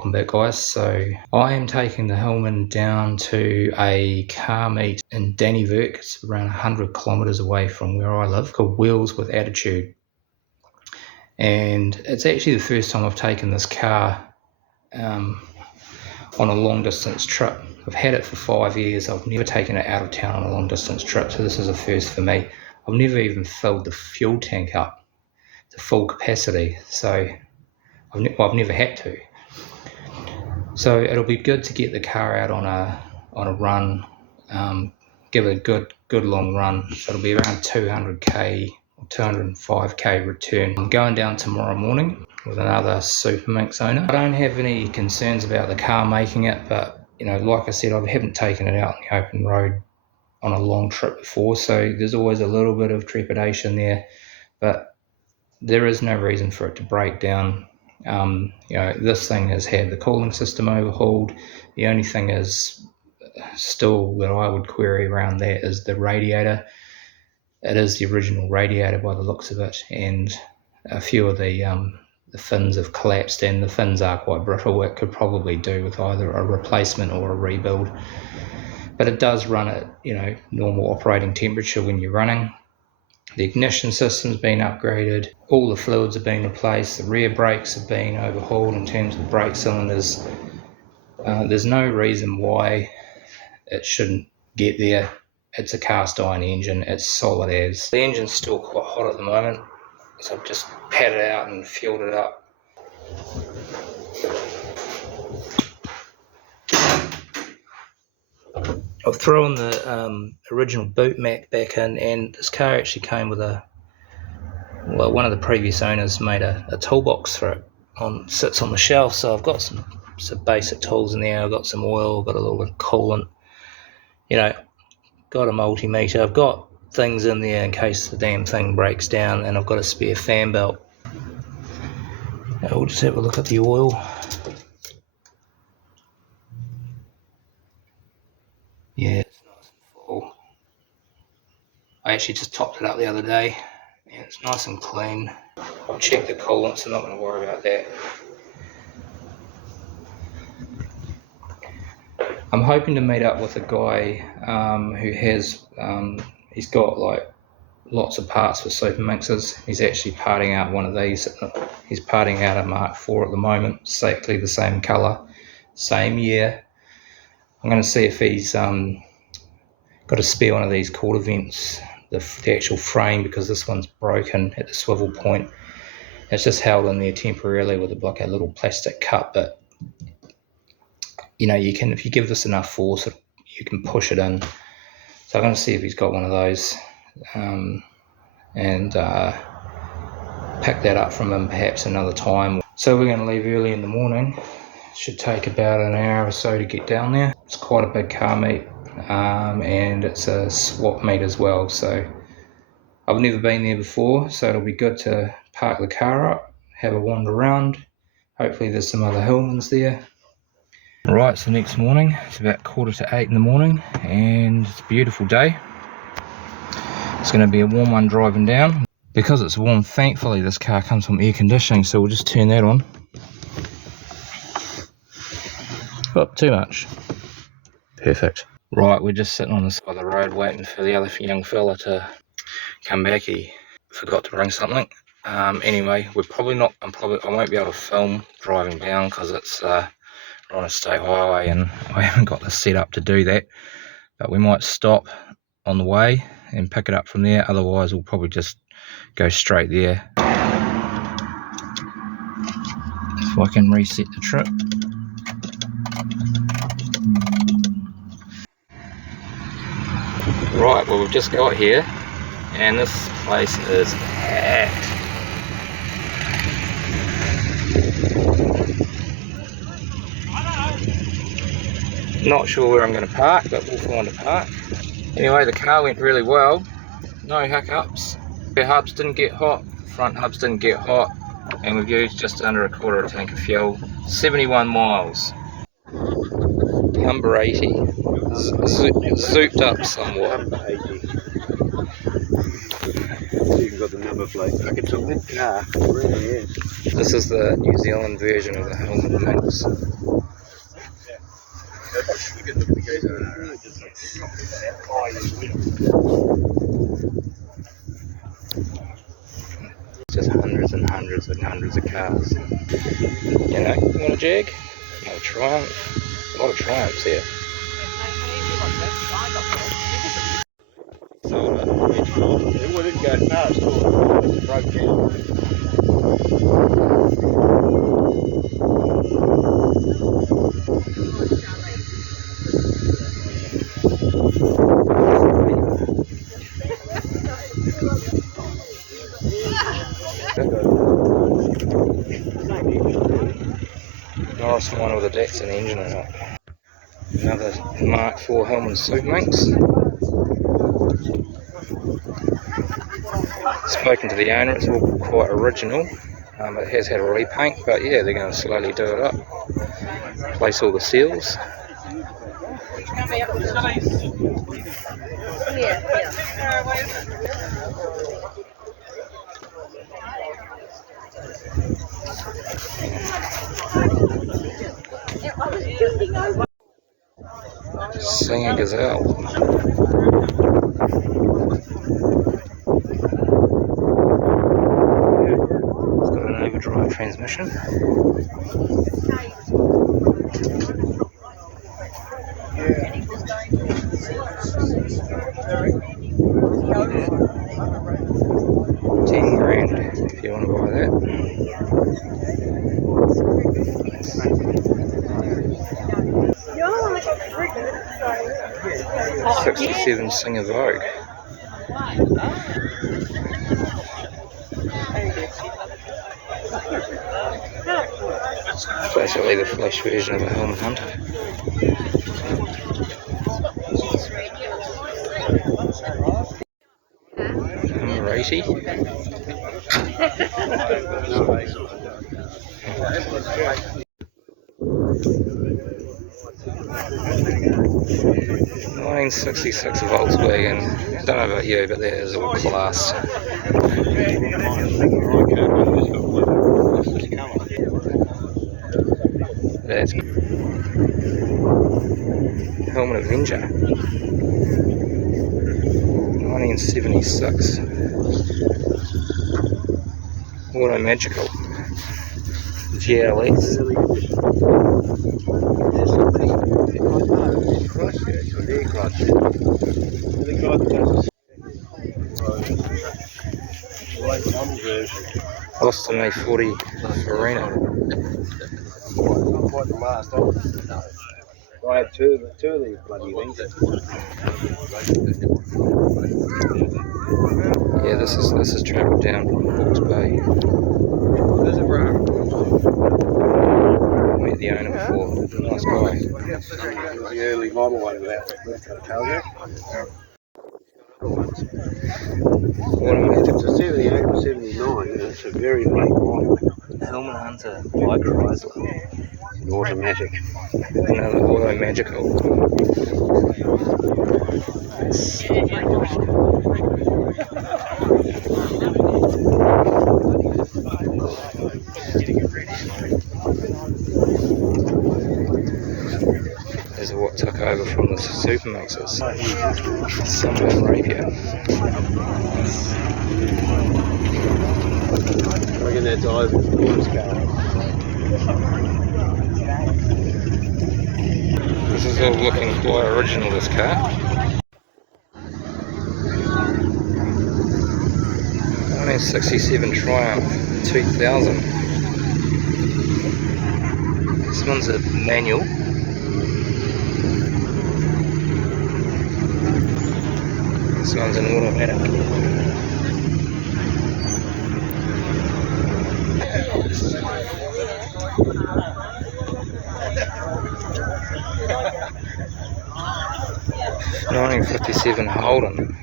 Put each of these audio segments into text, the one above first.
Welcome back, guys. So I am taking the Hillman down to a car meet in Dannyvirk. It's around 100 kilometers away from where I live, called Wheels with Attitude. And it's actually the first time I've taken this car on a long distance trip. I've had it for 5 years. I've never taken it out of town on a long distance trip, so this is a first for me. I've never even filled the fuel tank up to full capacity, so I've never had to. So it'll be good to get the car out on a run, give it a good long run. So it'll be around 200k or 205k return. I'm going down tomorrow morning with another Superminx owner. I don't have any concerns about the car making it, but like I said, I haven't taken it out on the open road on a long trip before, so there's always a little bit of trepidation there, but there is no reason for it to break down. This thing has had the cooling system overhauled. The only thing is still that I would query around that is the radiator. It is the original radiator by the looks of it, and a few of the fins have collapsed, and the fins are quite brittle. It could probably do with either a replacement or a rebuild, but it does run at normal operating temperature when you're running. The ignition system's been upgraded, all the fluids have been replaced, the rear brakes have been overhauled in terms of the brake cylinders. There's no reason why it shouldn't get there. It's a cast iron engine, it's solid as. The engine's still quite hot at the moment, so I've just padded it out and fueled it up. I've thrown the original boot mat back in, and this car actually came with one of the previous owners made a toolbox for it, sits on the shelf, so I've got some basic tools in there. I've got some oil, got a little bit of coolant, got a multimeter. I've got things in there in case the damn thing breaks down, and I've got a spare fan belt. Now we'll just have a look at the oil. Yeah, it's nice and full. I actually just topped it up the other day, and it's nice and clean. I'll check the coolant, so I'm not going to worry about that. I'm hoping to meet up with a guy who has, he's got like lots of parts for Superminxes. He's actually parting out one of these. He's parting out a Mark IV at the moment, exactly the same colour, same year. I'm going to see if he's got a spare one of these quarter vents, the actual frame, because this one's broken at the swivel point. It's just held in there temporarily with a little plastic cup, but you can, if you give this enough force, you can push it in. So I'm going to see if he's got one of those and pick that up from him perhaps another time. So we're going to leave early in the morning. Should take about an hour or so to get down there. It's quite a big car meet, and it's a swap meet as well, so I've never been there before, so it'll be good to park the car up, have a wander around. Hopefully there's some other Hillmans there. Right, so next morning, it's about 7:45 in the morning, and it's a beautiful day. It's going to be a warm one driving down. Because it's warm, thankfully this car comes from air conditioning, so we'll just turn that on. Not too much. Perfect. Right, we're just sitting on the side of the road waiting for the other young fella to come back. He forgot to bring something. Anyway, I won't be able to film driving down because it's we're on a state highway and I haven't got the setup to do that. But we might stop on the way and pick it up from there. Otherwise, we'll probably just go straight there. If I can reset the trip. Right, well we've just got here and this place is packed. Not sure where I'm going to park, but we'll find a park. Anyway, the car went really well, no hiccups. The hubs didn't get hot, front hubs didn't get hot, and we've used just under a quarter of a tank of fuel. 71 miles. Number 80. Zooped up somewhat. You've got the number plate. I can tell that car. It really is. This is the New Zealand version of the Hillman Minx. Just hundreds and hundreds and hundreds of cars. You know, you want a Jag? A Triumph? A lot of Triumphs here. It wouldn't go fast. It broke down. Nice one with a Datsun engine in it. Another Mark IV Hillman Superminx. Spoken to the owner, it's all quite original. It has had a repaint, but yeah, they're going to slowly do it up. Place all the seals. Singer Gazelle. It's got an overdrive transmission. $10,000 if you want to buy that. 67 Singer Vogue. It's basically the flash version of a Hillman Hunter. Number 80. '66 Volkswagen. I don't know about you, but that is all class. That's Hillman Avenger. 1976. Auto Magical. GLS. Lost to me 40 Farina. Not quite the last of them. I had two of these bloody things. Yeah, this is travelled down from Hawke's Bay. There's a bro. Met the owner before. Nice guy. It was the early model one without the tailgate. Automatic. It's a 78 or 79, and it's a very late model. Hillman Hunter Bike Chrysler. Automatic. Another Auto Magical. This is what took over from the Superminxes. Summer in Arabia. I reckon that's Ivan's daughter's car. This is all looking quite original, this car. 1967 Triumph 2000. This one's a manual. This one's an automatic. '57 Holden.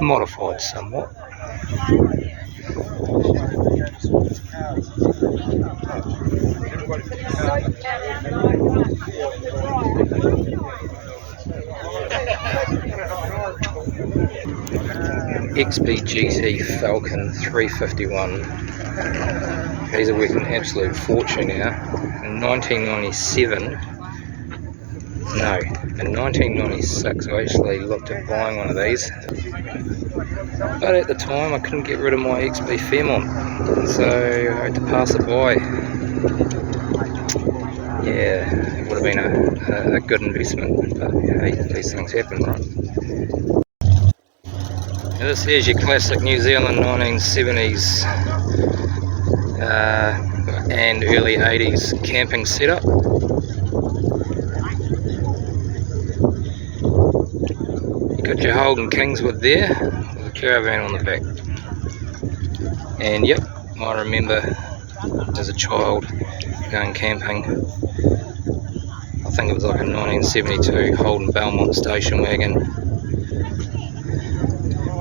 Modified somewhat. XPGT Falcon 351. These are worth an absolute fortune now. In 1997, no, in 1996 I actually looked at buying one of these, but at the time I couldn't get rid of my XP Fairmont, so I had to pass it by. Yeah, it would have been a good investment, but hey, these things happen, right? Now this here's your classic New Zealand 1970s and early 80s camping setup. You got your Holden Kingswood there with a caravan on the back. And yep, I remember as a child going camping. I think it was like a 1972 Holden Belmont station wagon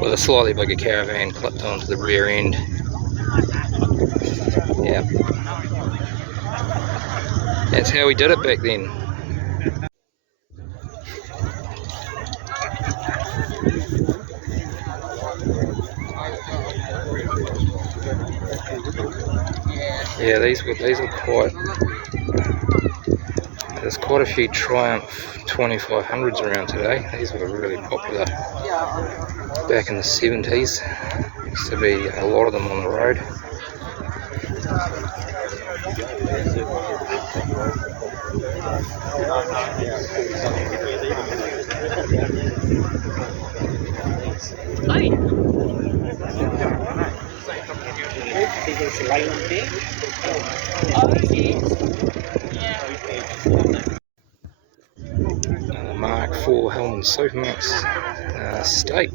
with a slightly bigger caravan clipped onto the rear end. Yeah, that's how we did it back then. Yeah, these were quite. There's quite a few Triumph 2500s around today. These were really popular back in the 70s. Used to be a lot of them on the road. Mark IV Hillman Superminx State.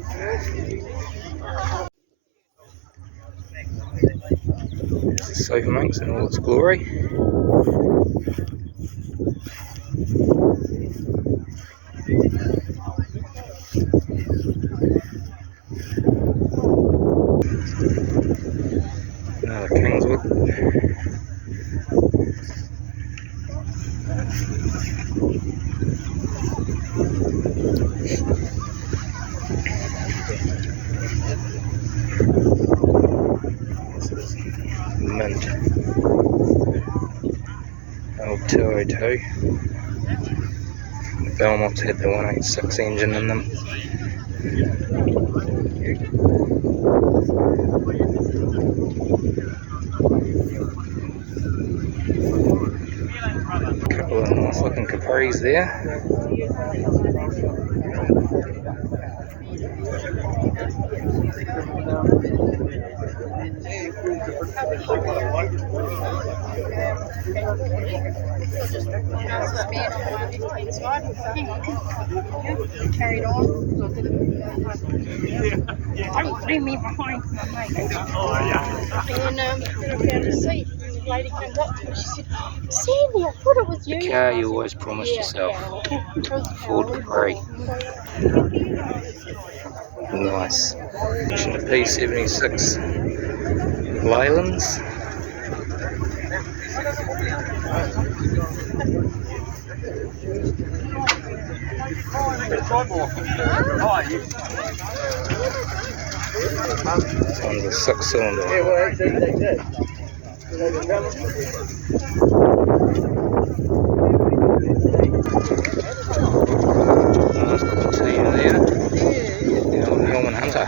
Superminx in all its glory. Another Kingswood. Mint. Old 202. The Belmonts had the 186 engine in them. A couple of nice looking Capris there. Carried on. Bring me behind my mate. And then I found a seat. The lady came up to me. She said, "Sandy, I thought it was you." The car you always promised yourself. Ford Capri. Nice. The P76 Leylands. This one's a 6-cylinder. Nice little team there. The old Hillman Hunter.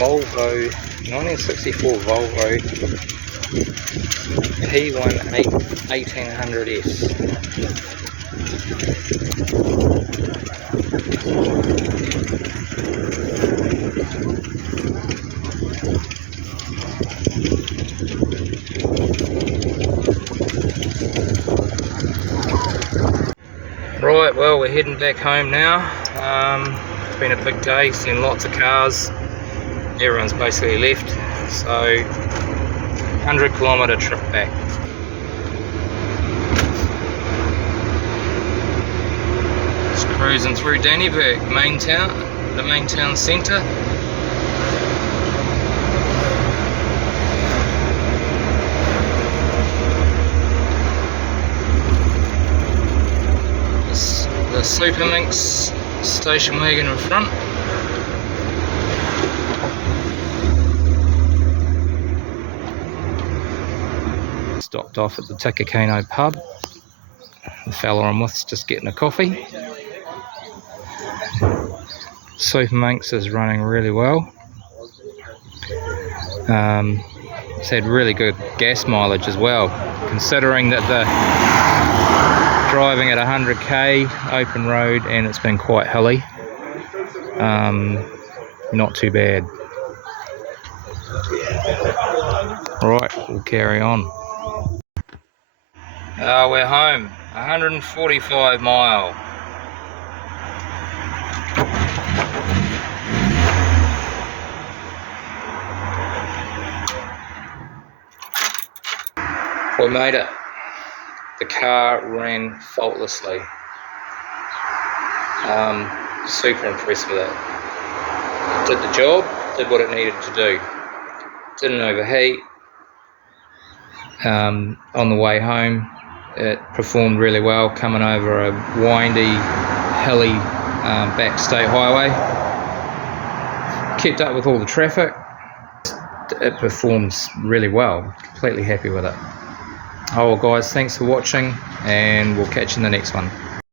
Volvo, 1964 Volvo P18 1800S. Right, well, we're heading back home now. It's been a big day, seen lots of cars. Everyone's basically left, so 100-kilometre trip back. Just cruising through Dannyburg, main town, the main town centre. The Superminx station wagon in front. Stopped off at the Takakano pub. The fella I'm with's just getting a coffee. Superminx is running really well. It's had really good gas mileage as well, considering that the driving at 100k open road and it's been quite hilly. Not too bad. Right, we'll carry on. We're home, 145 mile. We made it. The car ran faultlessly. Super impressed with it. Did the job, did what it needed to do. Didn't overheat. On the way home, it performed really well, coming over a windy, hilly back state highway. Kept up with all the traffic. It performs really well. Completely happy with it. Oh well guys, thanks for watching and we'll catch you in the next one.